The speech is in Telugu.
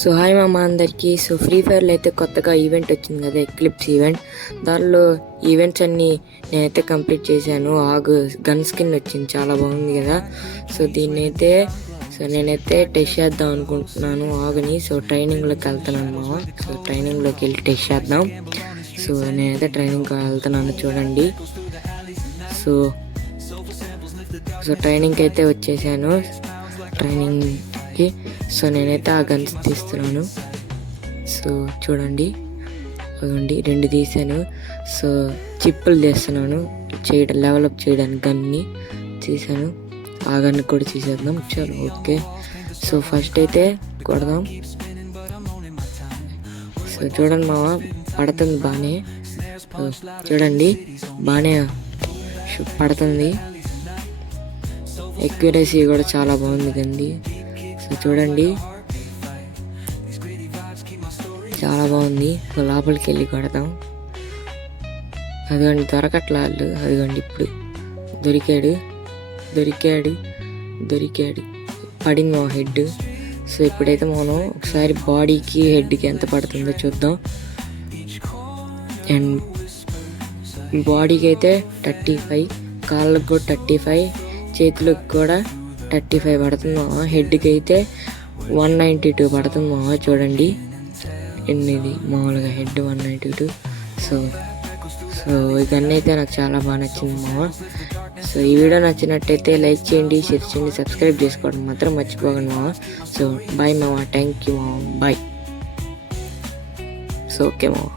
సో హాయ్ మామ అందరికీ. సో ఫ్రీ ఫైర్లో అయితే కొత్తగా ఈవెంట్ వచ్చింది కదా, ఎక్లిప్స్ ఈవెంట్. దానిలో ఈవెంట్స్ అన్నీ నేనైతే కంప్లీట్ చేశాను. గన్ స్కిన్ వచ్చింది, చాలా బాగుంది కదా. సో దీన్నైతే నేనైతే టెస్ట్ చేద్దాం అనుకుంటున్నాను ఆగుని. సో ట్రైనింగ్లోకి వెళ్తున్నాను మామ. సో ట్రైనింగ్లోకి వెళ్ళి టెస్ట్ చేద్దాం. సో నేనైతే ట్రైనింగ్కి వెళ్తున్నాను చూడండి. సో ట్రైనింగ్కి అయితే వచ్చేసాను ట్రైనింగ్కి. సో నేనైతే ఆ గన్స్ తీస్తున్నాను. సో చూడండి, అదండి 2 తీసాను. సో చిప్పులు తీస్తున్నాను లెవెలప్ చేయడానికి. గన్ని తీసాను, ఆ గన్ కూడా తీసేద్దాం. చలో ఓకే. సో ఫస్ట్ అయితే కొడదాం. సో చూడండి మామ, పడుతుంది బాగానే. చూడండి బాగానే పడుతుంది. ఎక్యురసీ కూడా చాలా బాగుంది గంది. సో చూడండి చాలా బాగుంది. లోపలికి వెళ్ళి కొడతాం. అదిగోండి దొరకట్లేదు. అదిగోండి ఇప్పుడు దొరికాడు పడింది మా హెడ్. సో ఇప్పుడైతే మనం ఒకసారి బాడీకి హెడ్కి ఎంత పడుతుందో చూద్దాం. అండ్ బాడీకి అయితే 35, కాళ్ళకు కూడా 35, చేతులకు కూడా 35 పడుతుంది మామ. హెడ్కి అయితే 192 పడుతుంది మామ. చూడండి ఎనిమిది మామూలుగా హెడ్ 192. సో ఈ గన్ అయితే నాకు చాలా బాగా నచ్చింది మామ. సో ఈ వీడియో నచ్చినట్టయితే లైక్ చేయండి, షేర్ చేయండి, సబ్స్క్రైబ్ చేసుకోవడం మాత్రం మర్చిపోకండి మామ. సో బాయ్ మామ, థ్యాంక్ యూ మామ, బాయ్. సో ఓకే మామ.